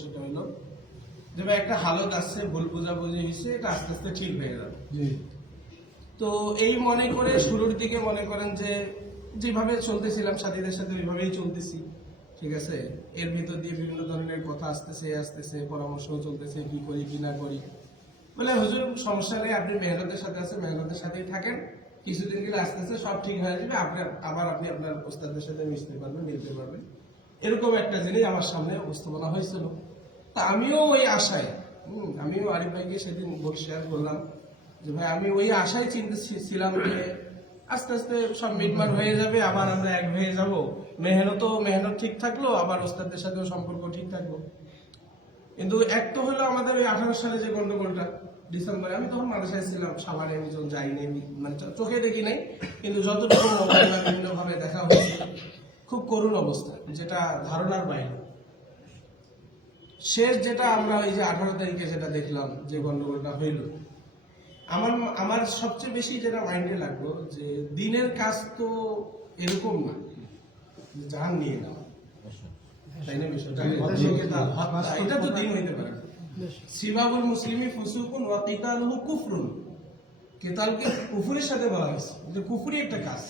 সেটা হলো যে ভাই একটা হালত আসছে, ভুল বোঝাবুঝি হয়েছে, এটা আস্তে আস্তে ঠিক হয়ে যাবে। তো এই মনে করে শুরুর দিকে মনে করেন যে যেভাবে চলতেছিলাম সাথীদের সাথে ওইভাবেই চলতেছি, ঠিক আছে। এর ভিতর দিয়ে বিভিন্ন ধরনের কথা আসতেছে, পরামর্শও চলতেছে, কি করি কি না করি। বলে হুজুর সমস্যা নেই, আপনি মেহনতের সাথে আছে, মেহনতের সাথেই থাকেন, কিছুদিন গেলে আস্তে আস্তে সব ঠিক হয়ে যাবে, আপনি আপনার ওস্তাদের সাথে মিশতে পারবেন, মিলতে পারবেন। এরকম একটা জিনিস আমার সামনে উপস্থাপনা হয়েছিল। তা আমিও ওই আশায় আমিও আরিফ ভাইকে সেদিন শেয়ার করলাম যে ভাই আমি ওই আশায় চিন্তিত যে আস্তে আস্তে সব মিটমাট হয়ে যাবে, আবার আমরা এক হয়ে যাব, মেহনত ঠিক থাকলো, আবার ওস্তাদের সাথেও সম্পর্ক ঠিক থাকলো। কিন্তু এক তো হলো আমাদের ওই 18 সালে যে গন্ডগোলটা ডিসেম্বরে, আমি তখন মাদ্রাসায় ছিলাম, সাভারে আমি যখন যাইনি, মানে চোখে দেখি নাই, কিন্তু যতটুকু মোবাইল বা বিভিন্ন ভাবে দেখা হয়েছে, খুব করুণ অবস্থা, যেটা ধারণার বাইরে। শেষ যেটা আমরা ওই যে 18 তারিখে যেটা দেখলাম, যে গন্ডগোলটা হইল, আমার সবচেয়ে বেশি যেটা মাইন্ডে লাগলো যে দিনের কাজ তো এরকম না জাহান নিয়ে নেওয়া, তাই না? বিষয়টা এটা তো দিন হইতে পারে না। সিবাবুল মুসলিমি ফুসুকুন ওয়া কিতালুহু কুফরুন, কিতালকে কুফরের সাথে বলা হয়েছে, যে কুফরি একটা কাজ।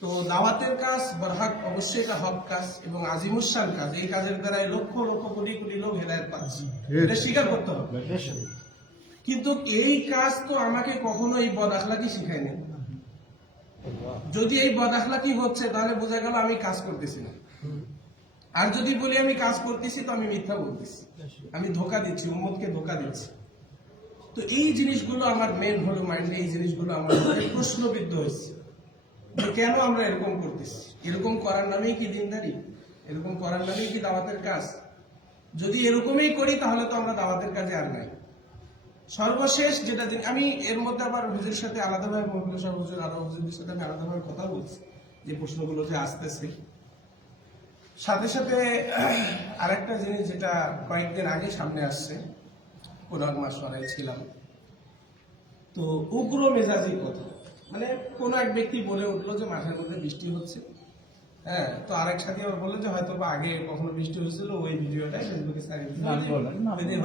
তো দাওয়াতের কাজ বরহাক, অবশ্যই এটা হক কাজ এবং আজিমুশান কাজ। এই কাজের দ্বারাই লক্ষ লক্ষ কোটি কোটি লোক হেদায়েত পাচ্ছে, এটা স্বীকার করতে হবে। কিন্তু এই কাজ তো আমাকে কখনো এই বদ আখলাকি শিখায়নি। যদি এই বদ আখলাকি হচ্ছে, তাহলে বোঝা গেল আমি কাজ করতেছি না। আর যদি বলি আমি কাজ করতেছি, তো আমি মিথ্যা বলতেছি, আমি ধোকা দিচ্ছি, উম্মতকে ধোকা দিচ্ছি। তো এই জিনিসগুলো আমার মেন হলো মাইন্ডে, এই জিনিসগুলো আমার প্রশ্নবিদ্ধ হয়েছে যে কেন আমরা এরকম করতেছি। এরকম করার নামেই কি দিনদারি? এরকম করার নামেই কি দাওয়াতের কাজ? যদি এরকমই করি, তাহলে তো আমরা দাওয়াতের কাজে আর নাই। সর্বশেষ যেটা আমি এর মধ্যে আবার হুজুরের সাথে আলাদাভাবে, মহকুমা সাহেব হুজুর, আরো হুজুরদের সাথে আমি আলাদাভাবে কথা বলছি, যে প্রশ্নগুলো যে আসতেছে। সাথে সাথে আরেকটা জিনিস যেটা কয়েকদিন আগে সামনে আসছে, কোরআন মাসওয়ারায় ছিলাম, তো উগ্র মেজাজি কথা, মানে কোন এক ব্যক্তি বলে উঠলো যে মাঠের মধ্যে বৃষ্টি হচ্ছে। হ্যাঁ, তো আরেক সাথে আবার বললো যে হয়তো বা আগে কখনো বৃষ্টি হয়েছিল, ওই ভিডিওটাই ফেসবুকে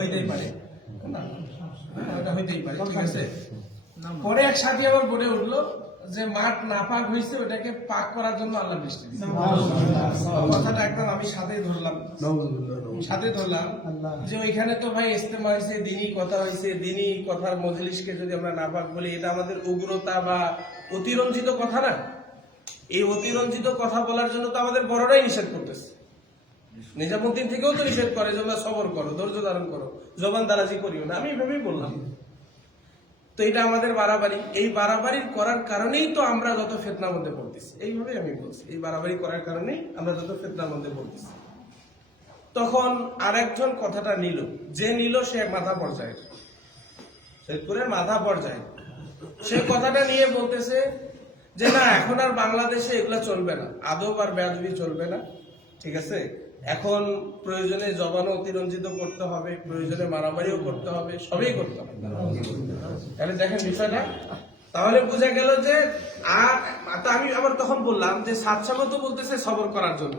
হইতেই পারে, ওটা হইতেই পারে, ঠিক আছে। পরে এক সাথী আবার বলে উঠলো যে মাঠ নাপাক হয়েছে, ওটাকে পাক করার জন্য আল্লাহ বৃষ্টি দিয়েছে। কথাটা একদম আমি সাথে ধরলাম যে ওইখানে তো ভাই ইস্তেমা হয়েছে, দিনই কথা হয়েছে, দিনই কথার মজলিসকে যদি আমরা নাপাক বলি, এটা আমাদের উগ্রতা বা অতিরঞ্জিত কথা না? এই অতিরঞ্জিত কথা বলার জন্য তো আমাদের বড়রাই নিষেধ করতেছে। নিজামুদ্দিন থেকেও তো নিষেধ করে যে তোমরা সবর করো, ধৈর্য ধারণ করো, জবান দারাজি করিও না। আমি এভাবেই বললাম। তো এটা আমাদের বাড়াবাড়ি, এই বাড়াবাড়ি করার কারণেই তো আমরা যত ফিতনার মধ্যে পড়তেছি। এইভাবেই আমি বলছি, এই বাড়াবাড়ি করার কারণেই আমরা যত ফিতনার মধ্যে পড়তেছি। তখন আরেকজন কথাটা নিল, যে নিল সে মাথা পর্যায়ে, সৈয়দপুরের মাথা পর্যায়ে, সে কথাটা নিয়ে বলতেছে যে না, এখন আর বাংলাদেশে এগুলা চলবে না, আদব আর বেয়াদবি চলবে না, ঠিক আছে। এখন প্রয়োজনে জবানও অতিরঞ্জিত করতে হবে, প্রয়োজনে মারামারিও করতে হবে, সবই করতে হবে। তাহলে দেখেন বিষয়টা, তাহলে বোঝা গেল যে আমি আবার তখন বললাম যে সাতসামও তো বলতেছে সবর করার জন্য,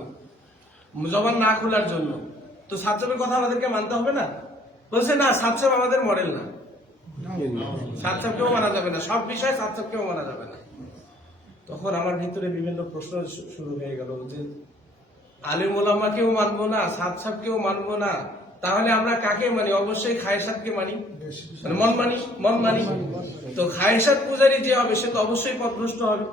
জবান না খোলার জন্য, তো সাতসামের কথা আমাদেরকে মানতে হবে না? বলছে না, সাতসাম আমাদের মডেল না, সাতসামকেও মানা যাবে না, সব বিষয়ে সাতসামকেও মানা যাবে না। তখন আমার ভিতরে বিভিন্ন প্রশ্ন শুরু হয়ে গেল যে আলিম ওলামাকেও মানবো না, সাতসামকেও মানবো না, তাহলে আমরা কাকে মানি? অবশ্যই খায়েসাতকে মানি, মন মানি। তো খায়েসাত পূজারী যে হবে, সে তো অবশ্যই পথভ্রষ্ট হবে।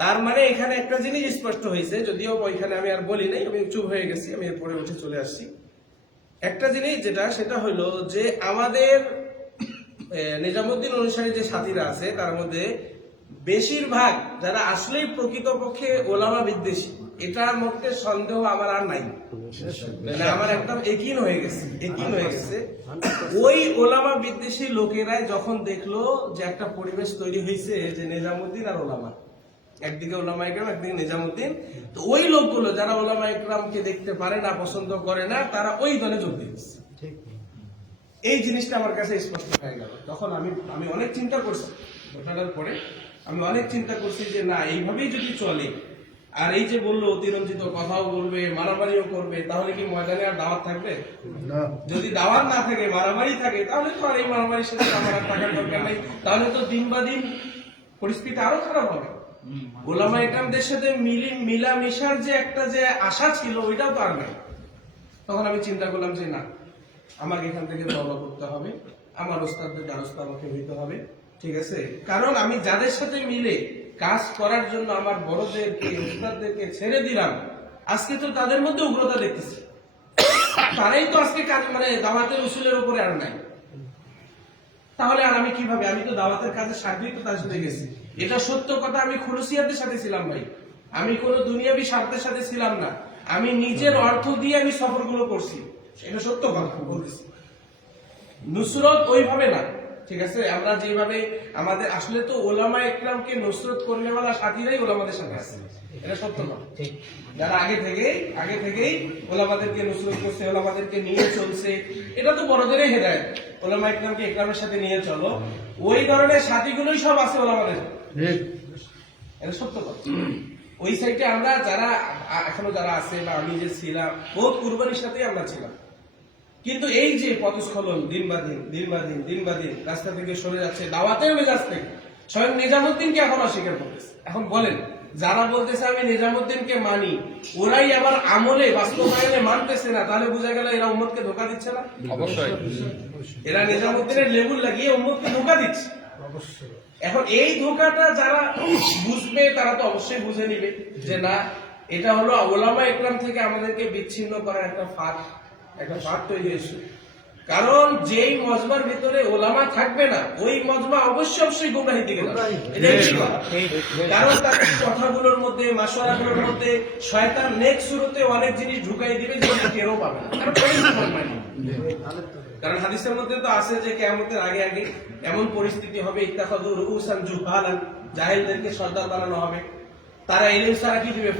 তার মানে এখানে একটা জিনিস স্পষ্ট হয়েছে, যদিও ওইখানে আমি আর বলি নাই, আমি চুপ হয়ে গেছি, আমি এরপরে উঠে চলে আসছি। একটা জিনিস যেটা, সেটা হলো যে আমাদের নিজামুদ্দিন অনুসারী যে সাথীরা আছে, তার মধ্যে বেশিরভাগ যারা আসলেই প্রকৃতপক্ষে ওলামা বিদ্বেষী, এটার মধ্যে সন্দেহ আমার আর নাই, মানে আমার একদম একিন হয়ে গেছে। ওই ওলামা বিদ্বেষী লোকেরাই যখন দেখলো যে একটা পরিবেশ তৈরি হয়েছে, যে নিজামুদ্দিন আর ওলামা, একদিকে ওলামা ইকরাম, একদিকে নিজামুদ্দিন, তো ওই লোকগুলো যারা ওলামা ইকরামকে দেখতে পারে না, পছন্দ করে না, তারা ওই দলে যোগ দিয়েছে। এই জিনিসটা আমার কাছে স্পষ্ট হয়ে গেল। তখন আমি অনেক চিন্তা করছি, ঘটনাটার পরে আমি অনেক চিন্তা করছি যে না, এইভাবেই যদি চলে, আর এই যে বললো অতিরঞ্জিত কথাও বলবে, মারামারিও করবে, তাহলে কি ময়দানে আর দাওয়াত থাকবে? যদি দাওয়াত না থাকে, মারামারি থাকে, তাহলে তো আর এই মারামারির সাথে আমার আর টাকার দরকার নেই। তাহলে তো দিন বা দিন পরিস্থিতি আরো খারাপ হবে। ওলামা ইকরামদের সাথে মিলামিশার যে একটা যে আশা ছিল, ওইটাও তো আর নাই। তখন আমি চিন্তা করলাম যে না, আমাকে এখান থেকে তওবা করতে হবে, আমার ওস্তাদদের দ্বারস্থ আমাকে হইতে হবে, ঠিক আছে? কারণ আমি যাদের সাথে মিলে কাজ করার জন্য আমার বড়দেরকে, ওস্তাদদেরকে ছেড়ে দিলাম, আজকে তো তাদের মধ্যে উগ্রতা দেখতেছি। তারাই তো আজকে কাজ মানে দাওয়াতের উসুলের উপরে আর নাই। তাহলে আর আমি কিভাবে? আমি তো দাওয়াতের কাজে সার্বিক তো তার সাথে গেছি, এটা সত্য কথা। আমি খুলুসিয়াতের সাথে ছিলাম ভাই, আমি কোন দুনিয়াবি স্বার্থের সাথে ছিলাম না। আমি নিজের অর্থ দিয়ে আমি সফরগুলো করছি, এটা সত্য কথা বলতেছি। নুসরত ওইভাবে না, ঠিক আছে? আমরা যেভাবে আমাদের আসলে তো ওলামা ইকরামকে নুসরত করনেওয়ালা সাথীরাই ওলামাদের সাথে আছে, এটা সত্য না? যারা আগে থেকেই ওলামাদেরকে নুসরত করছে, ওলামাদেরকে নিয়ে চলছে, এটা তো বড়দেরই হেদায়েত। ওলামা ইকরামকে ইকরামের সাথে নিয়ে চলো, ওই ধরনের সাথীগুলোই সব আছে ওলামাদের, এটা সত্য কথা। ওই সাইডে আমরা যারা এখনো যারা আছে বা আমি যে ছিলাম, বহুত কুরবানির সাথেই আমরা ছিলাম। কিন্তু এই যে পদস্খলন দিন বা দিন রাস্তা থেকে সরে যাচ্ছে, দাওয়াতের মেজাজ থেকে স্বয়ং নিজামুদ্দিনকে এখন অস্বীকার করতেছে। এখন বলেন, যারা বলতেছে আমি নিজামুদ্দিনকে মানি, ওরাই আবার আমলে বাস্তবায়নে মানতেছে না, তাহলে বোঝা গেল এরা উম্মতকে ধোঁকা দিচ্ছে না? অবশ্যই এরা নিজামুদ্দিনের লেবুল লাগিয়ে উম্মতকে ধোঁকা দিচ্ছে। এখন এই ধোঁকাটা যারা বুঝবে, তারা তো অবশ্যই বুঝে নিবে যে না, এটা হলো ওলামা ইকরাম থেকে আমাদেরকে বিচ্ছিন্ন করার একটা ফাঁদ তৈরি হয়েছে। কারণ যেই মজমার ভিতরে ওলামা থাকবে না, ওই মজমা অবশ্যই গুমরাহির দিকে যাবে। কারণ তাদের কথাগুলোর মধ্যে, মাশওয়ারাগুলোর মধ্যে শয়তান নেক শুরুতে অনেক জিনিস ঢুকাই দিবে, যেটা কেউ পাবে না। কারণ হাদিসের মধ্যে তো আছে যে কিয়ামতের আগে এমন পরিস্থিতি হবে, ইত্তাখাযু রুউসান জুহালান, জাহেলদেরকে সর্দার বানানো হবে। তারা ইলম ছাড়া কি দিবে?